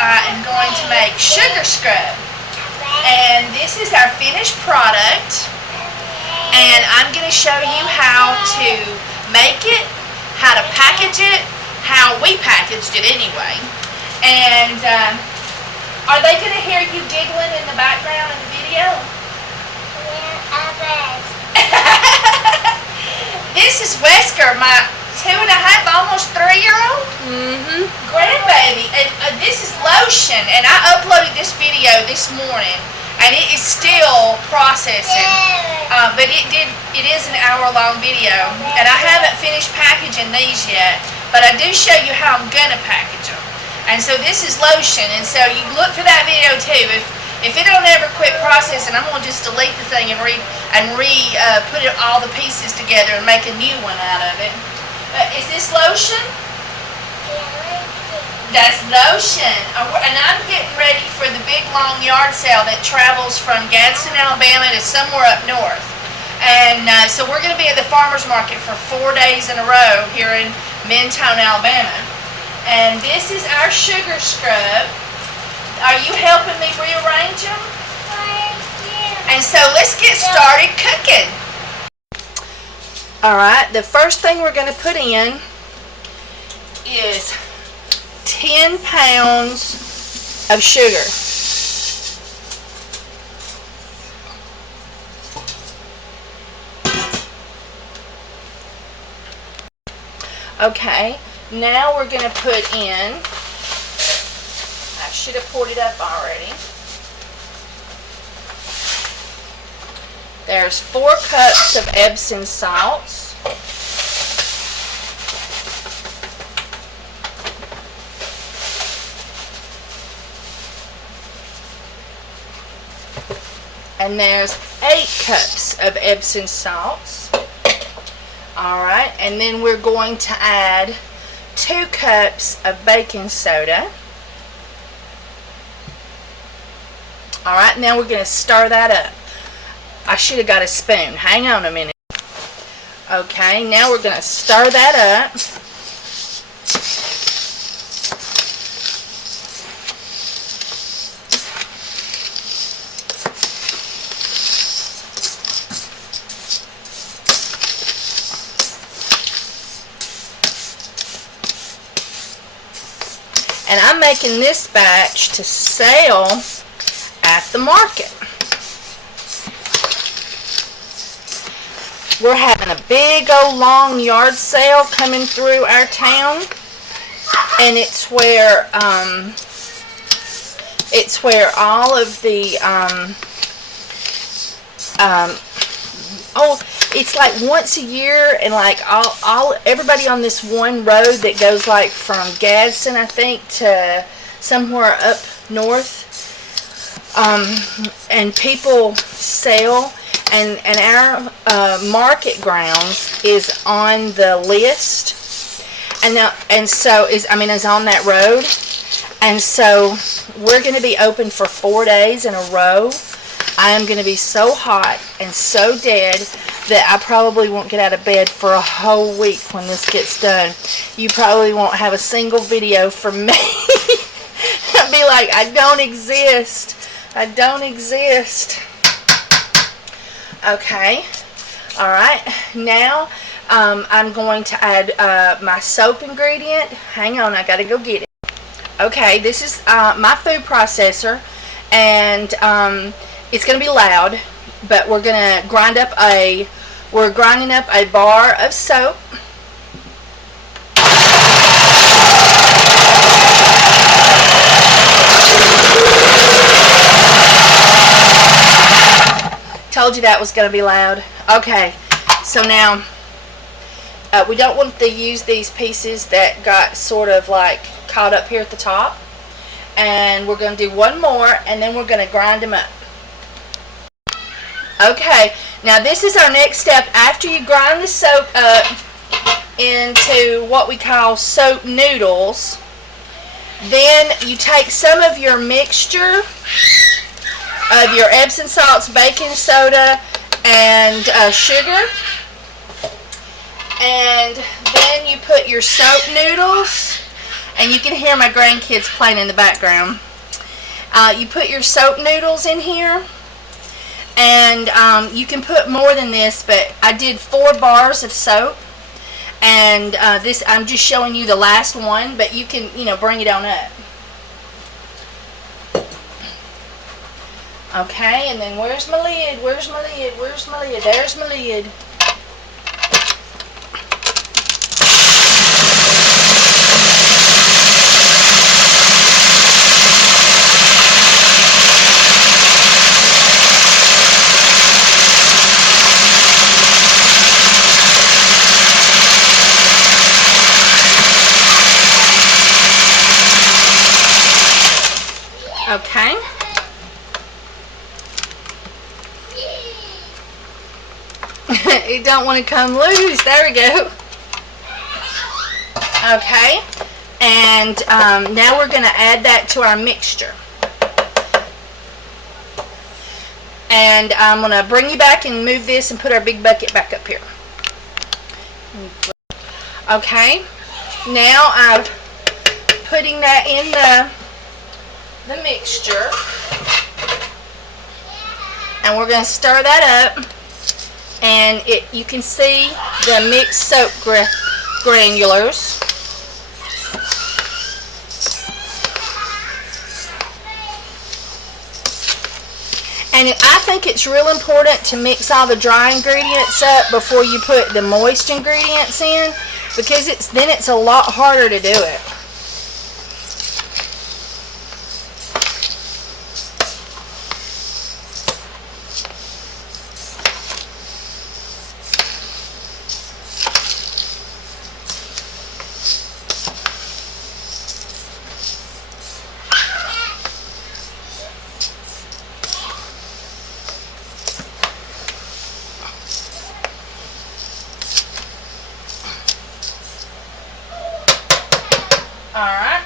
I am going to make sugar scrub. And this is our finished product. And I'm going to show you how to make it, how to package it, how we packaged it anyway. And are they going to hear you giggling in the background of the video? Yeah, I bet. This is Wesker, my 2.5, almost 3-year-old grandbaby. And this is lotion, and I uploaded this video this morning, and it is still processing. But it is an hour-long video, and I haven't finished packaging these yet, but I do show you how I'm gonna package them. And so this is lotion, and so you look for that video too. If it don't ever quit processing, I'm gonna just delete the thing and put all the pieces together and make a new one out of it. Is this lotion? That's lotion. And I'm getting ready for the big long yard sale that travels from Gadsden, Alabama to somewhere up north. And so we're going to be at the farmer's market for 4 days in a row here in Mentone, Alabama. And this is our sugar scrub. Are you helping me rearrange them? And so let's get started cooking. Alright, the first thing we're going to put in is 10 pounds of sugar. Okay, now we're going to put in, I should have poured it up already. There's 4 cups of Epsom salts. And there's 8 cups of Epsom salts. Alright, and then we're going to add 2 cups of baking soda. Alright, now we're going to stir that up. I should have got a spoon. Hang on a minute. Okay, now we're going to stir that up. And I'm making this batch to sell at the market. We're having a big old long yard sale coming through our town, and it's where all of the it's like once a year, and like everybody on this one road that goes like from Gadsden, I think, to somewhere up north, and people sell. And our market grounds is on the list, is on that road, and so we're going to be open for 4 days in a row. I am going to be so hot and so dead that I probably won't get out of bed for a whole week when this gets done. You probably won't have a single video from me. I'll be like, I don't exist. I don't exist. Okay, alright, now I'm going to add my soap ingredient. Hang on, I gotta go get it. Okay, this is my food processor, and it's gonna be loud, but we're grinding up a bar of soap. Told you that was going to be loud. Okay, so now we don't want to use these pieces that got sort of like caught up here at the top, and we're going to do one more, and then we're going to grind them up. Okay, now this is our next step. After you grind the soap up into what we call soap noodles, then you take some of your mixture of your Epsom salts, baking soda, and sugar, and then you put your soap noodles, And you can hear my grandkids playing in the background. You put your soap noodles in here. And you can put more than this, but I did 4 bars of soap. And this, I'm just showing you the last one, but you can, bring it on up. Okay, and then where's my lid? Where's my lid? Where's my lid? There's my lid. Okay. It don't want to come loose. There we go. Okay. And now we're going to add that to our mixture. And I'm going to bring you back and move this and put our big bucket back up here. Okay. Now I'm putting that in the mixture. And we're going to stir that up. And you can see the mixed soap granulars. And I think it's real important to mix all the dry ingredients up before you put the moist ingredients in, because then it's a lot harder to do it. Alright.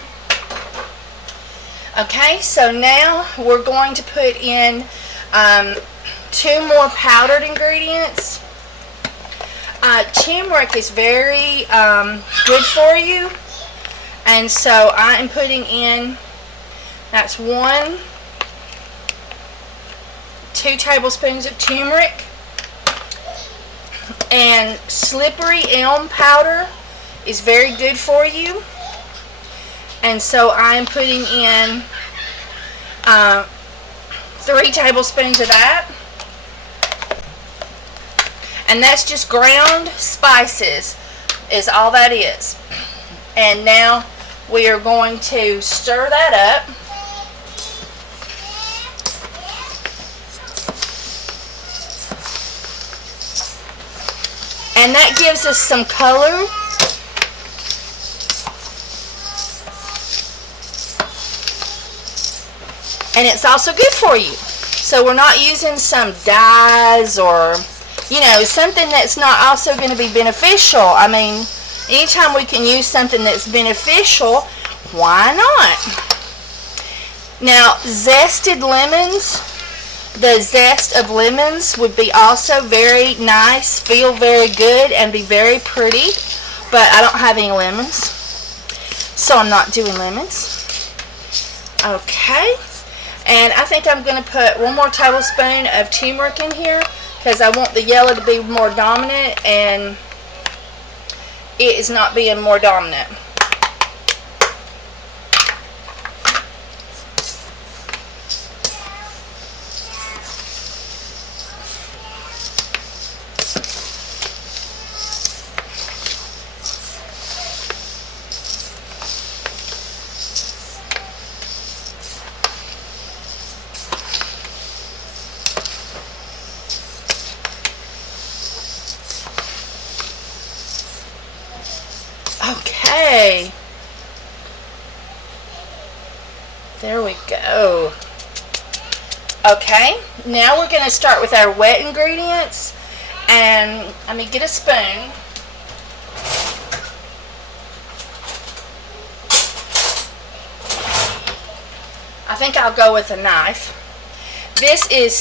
Okay, so now we're going to put in 2 more powdered ingredients. Turmeric is very good for you. And so I am putting in, that's 2 tablespoons of turmeric. And slippery elm powder is very good for you. And so I'm putting in 3 tablespoons of that. And that's just ground spices is all that is. And now we are going to stir that up. And that gives us some color. And it's also good for you. So we're not using some dyes or, something that's not also going to be beneficial. I mean, anytime we can use something that's beneficial, why not? Now, zested lemons, the zest of lemons would be also very nice, feel very good, and be very pretty. But I don't have any lemons, so I'm not doing lemons. Okay. And I think I'm going to put 1 more tablespoon of turmeric in here because I want the yellow to be more dominant, and it is not being more dominant. Okay, there we go. Okay, now we're going to start with our wet ingredients, and let me get a spoon. I think I'll go with a knife. This is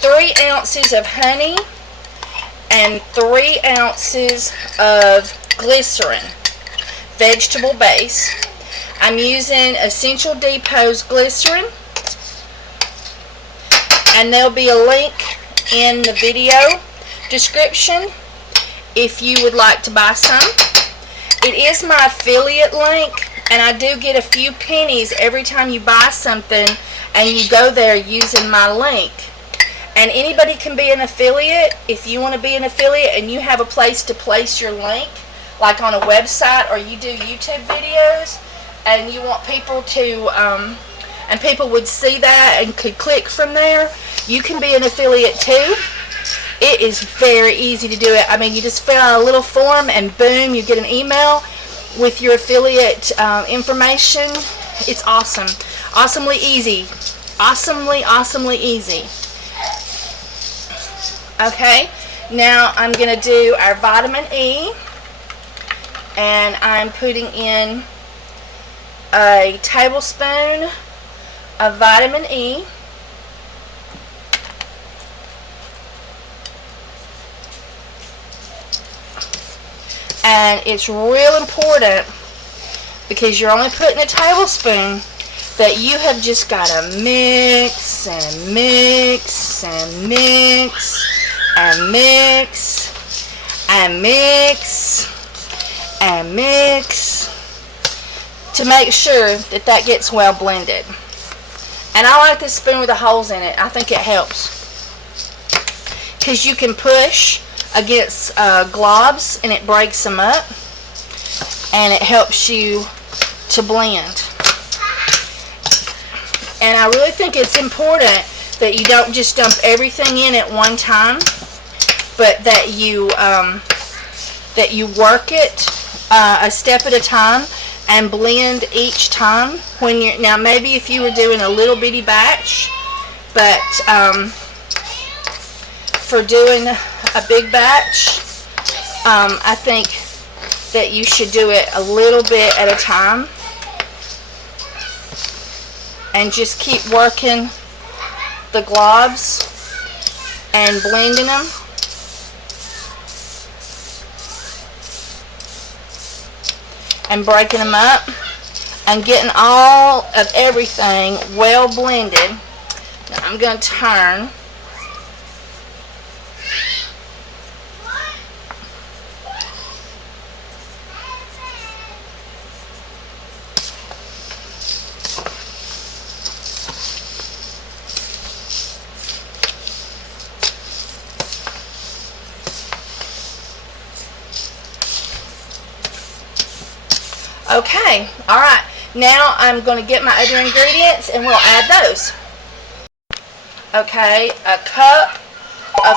3 ounces of honey and 3 ounces of glycerin. vegetable base. I'm using Essential Depot's glycerin, and there'll be a link in the video description if you would like to buy some. It is my affiliate link, and I do get a few pennies every time you buy something and you go there using my link. And anybody can be an affiliate. If you want to be an affiliate and you have a place to place your link, like on a website, or you do YouTube videos and you want people to and people would see that and could click from there, you can be an affiliate too. It is very easy to do it. I mean, you just fill out a little form and boom, you get an email with your affiliate information. It's awesome. Awesomely easy. Awesomely easy. Okay, now I'm going to do our vitamin E, and I'm putting in a tablespoon of vitamin E. And it's real important, because you're only putting a tablespoon, that you have just got to mix and mix and mix and mix and mix and mix to make sure that that gets well blended. And I like this spoon with the holes in it. I think it helps, because you can push against globs and it breaks them up, and it helps you to blend. And I really think it's important that you don't just dump everything in at one time, but that you work it a step at a time and blend each time. When you're, now maybe if you were doing a little bitty batch, but for doing a big batch, I think that you should do it a little bit at a time and just keep working the globs and blending them. And breaking them up and getting all of everything well blended. Now I'm going to turn. Okay, alright, now I'm going to get my other ingredients and we'll add those. Okay, a cup of,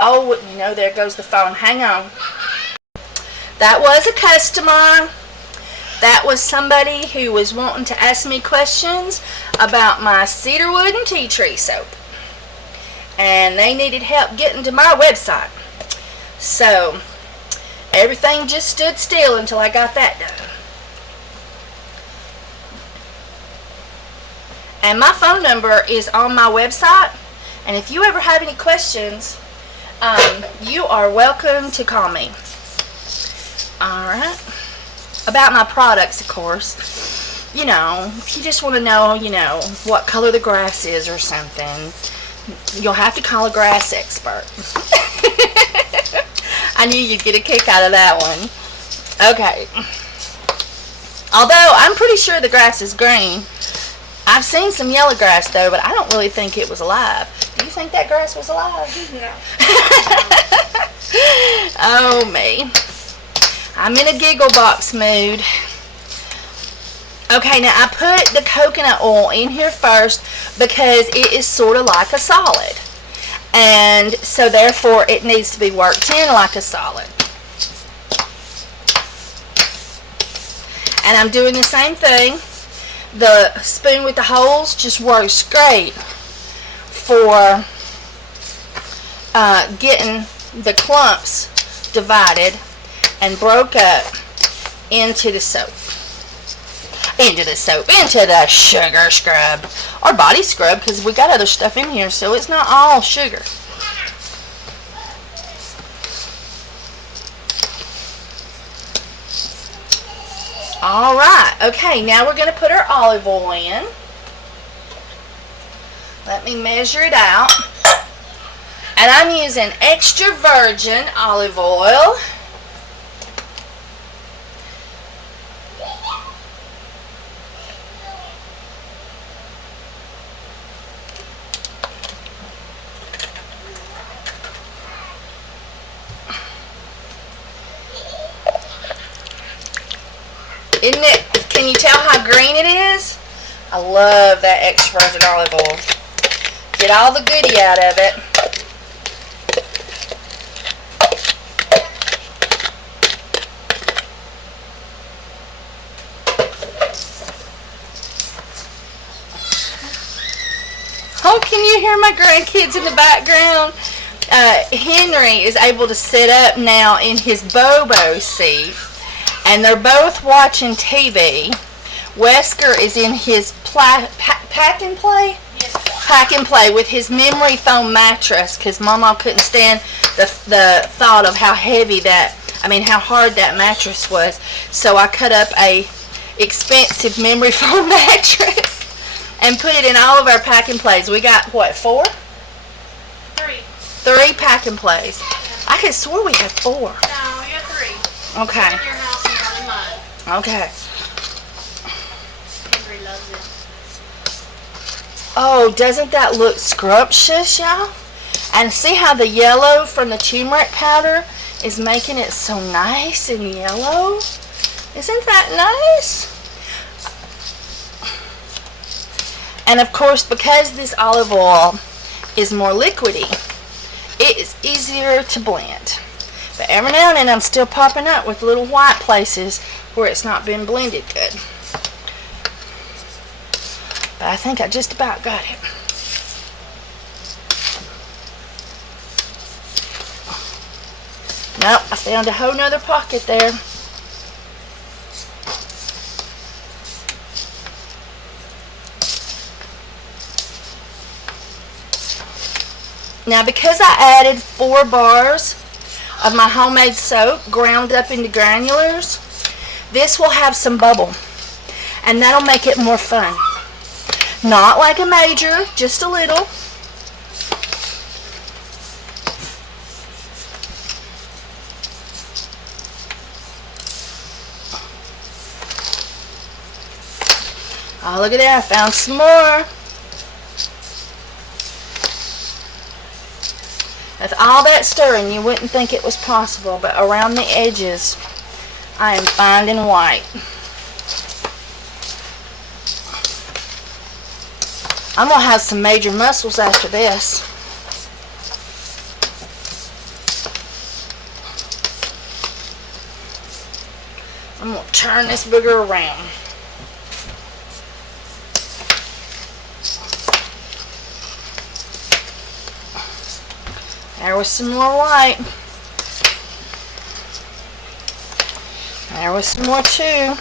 oh, you know, there goes the phone, hang on. That was a customer. That was somebody who was wanting to ask me questions about my cedarwood and tea tree soap. And they needed help getting to my website. So everything just stood still until I got that done. And my phone number is on my website. And if you ever have any questions, you are welcome to call me. Alright. About my products, of course. You know, if you just want to know, you know, what color the grass is or something, you'll have to call a grass expert. I knew you'd get a kick out of that one. Okay. Although, I'm pretty sure the grass is green. I've seen some yellow grass, though, but I don't really think it was alive. Do you think that grass was alive? No. Oh, me. I'm in a giggle box mood. Okay, now I put the coconut oil in here first because it is sort of like a solid. And so therefore it needs to be worked in like a solid. And I'm doing the same thing. The spoon with the holes just works great for getting the clumps divided and broke up into the soap. Into the sugar scrub. Or body scrub, because we got other stuff in here, so it's not all sugar. Alright, okay, now we're going to put our olive oil in. Let me measure it out. And I'm using extra virgin olive oil. Isn't it, can you tell how green it is? I love that extra virgin olive oil. Get all the goodie out of it. Oh, can you hear my grandkids in the background? Henry is able to sit up now in his Bobo seat, and they're both watching TV. Wesker is in his pack and play? Yes. Pack and play with his memory foam mattress, because Mama couldn't stand the thought of how heavy that, how hard that mattress was. So I cut up a expensive memory foam mattress and put it in all of our pack and plays. We got, what, 4? 3. 3 pack and plays. Yeah. I could have swore we had 4. No, we got 3. Okay. One in your house and one in mine. Okay. Henry loves it. Oh, doesn't that look scrumptious, y'all? And see how the yellow from the turmeric powder is making it so nice and yellow? Isn't that nice? And of course, because this olive oil is more liquidy, it is easier to blend. But every now and then I'm still popping up with little white places where it's not been blended good. But I think I just about got it. Nope, I found a whole nother pocket there. Now, because I added 4 bars of my homemade soap ground up into granulars, this will have some bubble, and that'll make it more fun. Not like a major, just a little. Oh, look at that, I found some more. With all that stirring, you wouldn't think it was possible, but around the edges, I am finding white. I'm going to have some major mussels after this. I'm going to turn this booger around. There was some more white. There was some more too.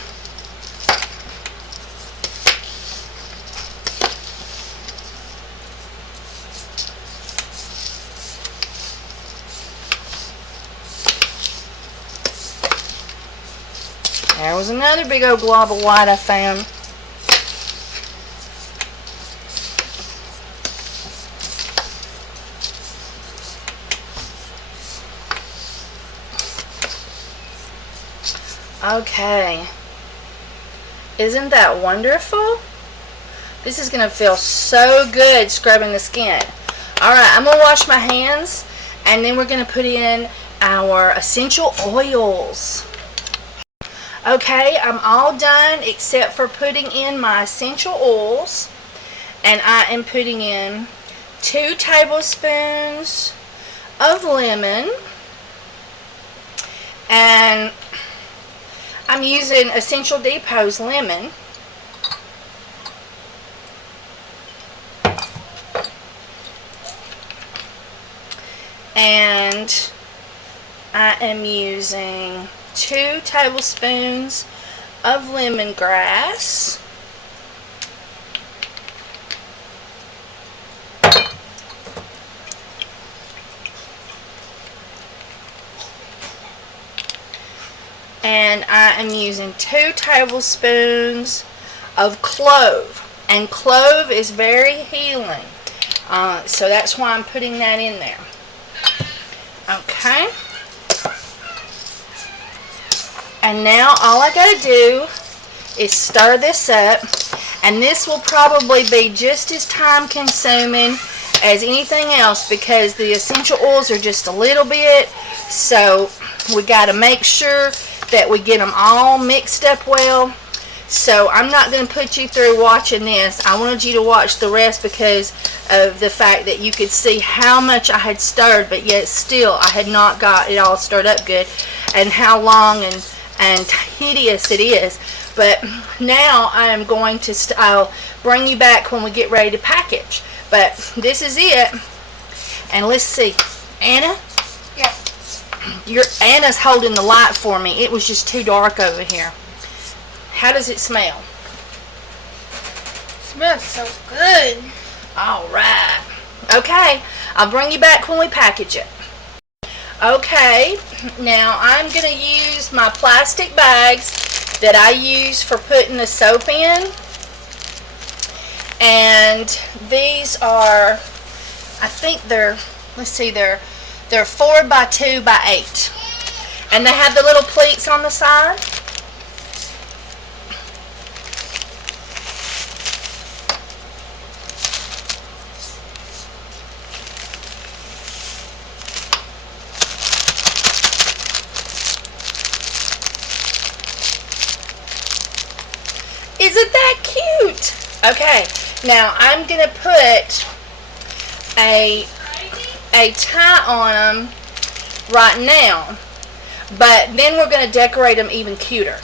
There was another big old glob of white I found. Okay. Isn't that wonderful? This is going to feel so good scrubbing the skin. Alright, I'm going to wash my hands, and then we're going to put in our essential oils. Okay, I'm all done except for putting in my essential oils, and I am putting in 2 tablespoons of lemon, and I'm using Essential Depot's lemon. And I am using 2 tablespoons of lemongrass. And I am using 2 tablespoons of clove. And clove is very healing. So that's why I'm putting that in there. Okay. And now all I got to do is stir this up. And this will probably be just as time consuming as anything else because the essential oils are just a little bit. So we got to make sure that we get them all mixed up well. So I'm not going to put you through watching this. I wanted you to watch the rest because of the fact that you could see how much I had stirred, but yet still I had not got it all stirred up good, and how long and hideous it is. But now I am going to, I'll bring you back when we get ready to package. But this is it. And let's see. Anna? Yeah. Anna's holding the light for me. It was just too dark over here. How does it smell? Smells so good. All right. Okay. I'll bring you back when we package it. Okay. Now I'm going to use my plastic bags that I use for putting the soap in. And these are, I think they're, let's see, they're 4 by 2 by 8. And they have the little pleats on the side. Isn't that cute? Okay, now I'm going to put a tie on them right now, but then we're going to decorate them even cuter.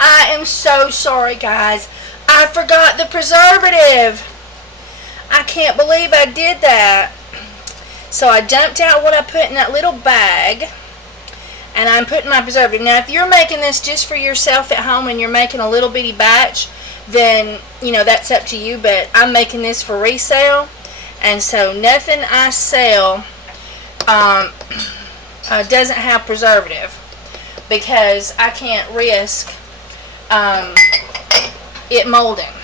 I am so sorry, guys. I forgot the preservative. I can't believe I did that. So I dumped out what I put in that little bag, and I'm putting my preservative. Now, if you're making this just for yourself at home and you're making a little bitty batch, then, you know, that's up to you. But I'm making this for resale, and so nothing I sell doesn't have preservative because I can't risk it molding.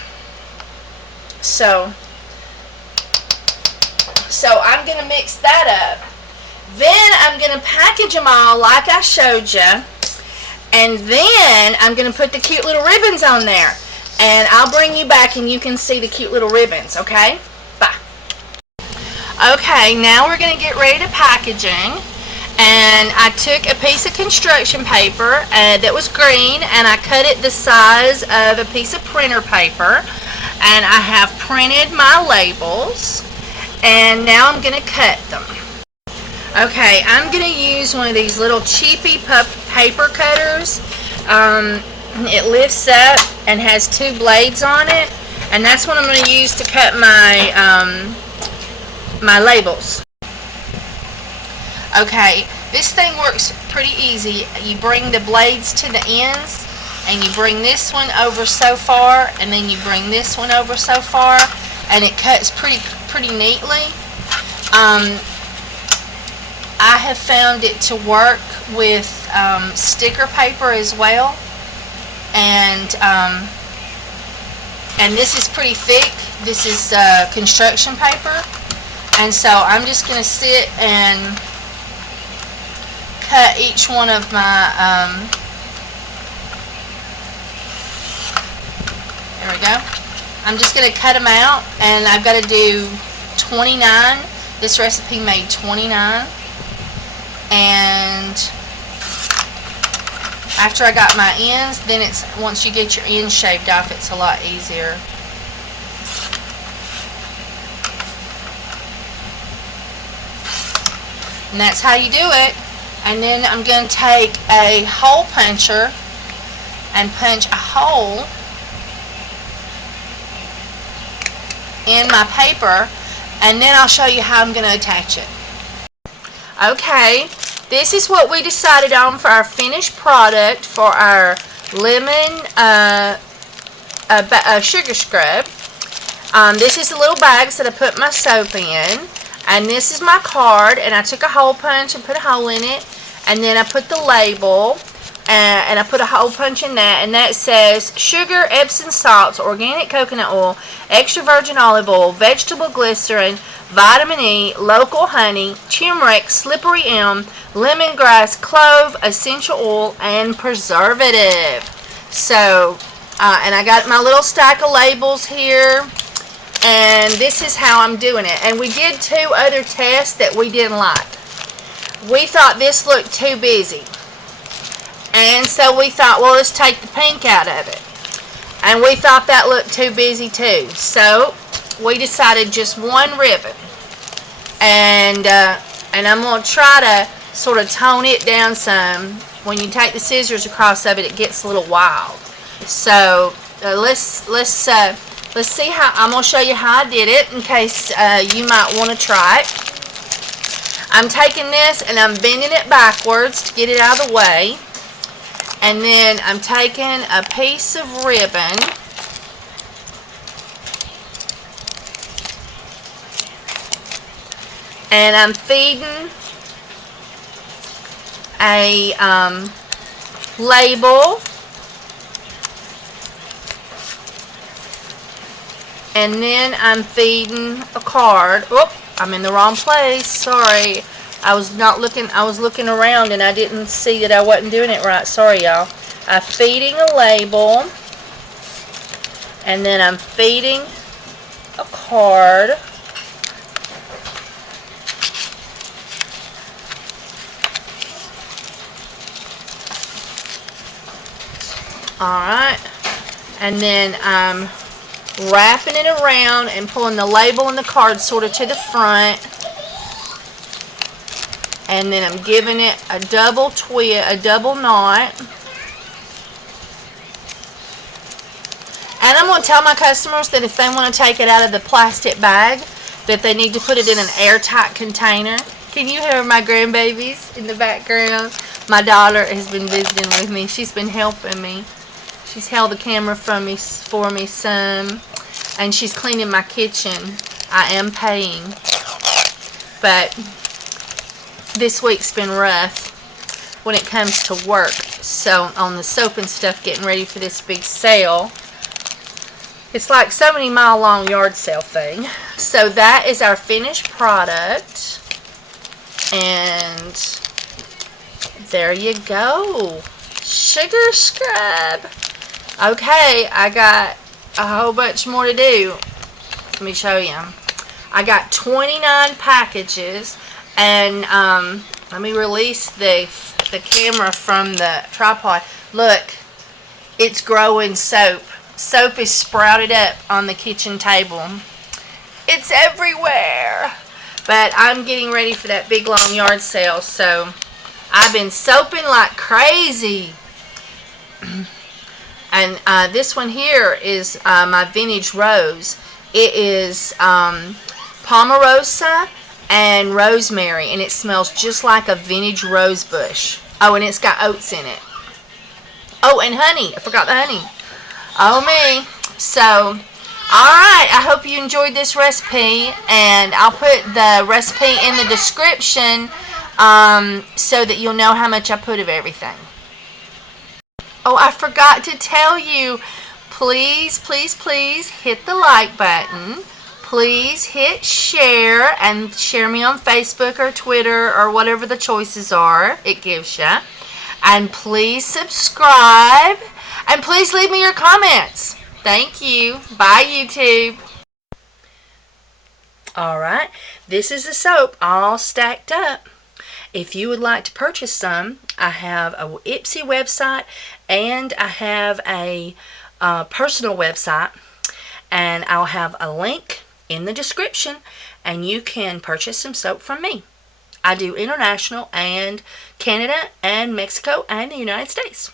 So I'm going to mix that up. Then I'm going to package them all like I showed you. And then I'm going to put the cute little ribbons on there. And I'll bring you back and you can see the cute little ribbons, okay? Bye. Okay, now we're going to get ready to packaging. And I took a piece of construction paper that was green, and I cut it the size of a piece of printer paper. And I have printed my labels. And now I'm going to cut them. Okay, I'm going to use one of these little cheapy paper cutters. It lifts up and has 2 blades on it, and that's what I'm going to use to cut my my labels. Okay, this thing works pretty easy. You bring the blades to the ends, and you bring this one over so far, and then you bring this one over so far, and it cuts pretty neatly. I have found it to work with sticker paper as well, and this is pretty thick. This is construction paper, and so I'm just going to sit and cut each one of my there we go. I'm just going to cut them out, and I've got to do 29. This recipe made 29. And after I got my ends, then it's, once you get your ends shaved off, it's a lot easier. And that's how you do it. And then I'm going to take a hole puncher and punch a hole in my paper, and then I'll show you how I'm going to attach it. Okay, this is what we decided on for our finished product for our lemon sugar scrub. This is the little bags that I put my soap in, and this is my card, and I took a hole punch and put a hole in it, And then I put the label, and I put a hole punch in that, and that says sugar, Epsom salts, organic coconut oil, extra virgin olive oil, vegetable glycerin, vitamin E, local honey, turmeric, slippery elm, lemongrass, clove, essential oil, and preservative. So, and I got my little stack of labels here, and this is how I'm doing it. And we did 2 other tests that we didn't like. We thought this looked too busy, and so we thought, well, let's take the pink out of it. And we thought that looked too busy too, so we decided just 1 ribbon. And I'm going to try to sort of tone it down some. When you take the scissors across of it, it gets a little wild. So let's see how. I'm going to show you how I did it in case you might want to try it. I'm taking this and I'm bending it backwards to get it out of the way. And then I'm taking a piece of ribbon and I'm feeding a label, and then I'm feeding a card. Oop, I'm in the wrong place. Sorry. I was looking around and I didn't see that I wasn't doing it right. Sorry, y'all. I'm feeding a label, and then I'm feeding a card. Alright. And then I'm wrapping it around and pulling the label and the card sort of to the front. And then I'm giving it a double knot. And I'm going to tell my customers that if they want to take it out of the plastic bag, that they need to put it in an airtight container. Can you hear my grandbabies in the background? My daughter has been visiting with me. She's been helping me. She's held the camera for me some. And she's cleaning my kitchen. I am paying. But this week's been rough when it comes to work. So on the soap and stuff, getting ready for this big sale. It's like 70-mile long yard sale thing. So that is our finished product. And there you go. Sugar scrub. Okay, I got a whole bunch more to do. Let me show you. I got 29 packages. And let me release the camera from the tripod. Look, it's growing soap. Soap is sprouted up on the kitchen table. It's everywhere. But I'm getting ready for that big long yard sale, so I've been soaping like crazy. And this one here is my vintage rose. It is Pomarosa and rosemary, and it smells just like a vintage rose bush. Oh, and it's got oats in it. Oh, and honey. I forgot the honey. Oh, me. So, alright, I hope you enjoyed this recipe, and I'll put the recipe in the description so that you'll know how much I put of everything. Oh, I forgot to tell you, please, please, please hit the like button. Please hit share, and share me on Facebook or Twitter or whatever the choices are it gives you. And please subscribe. And please leave me your comments. Thank you. Bye, YouTube. Alright, this is the soap all stacked up. If you would like to purchase some, I have a Ipsy website and I have a personal website. And I'll have a link in the description, and you can purchase some soap from me. I do international and Canada and Mexico and the United States.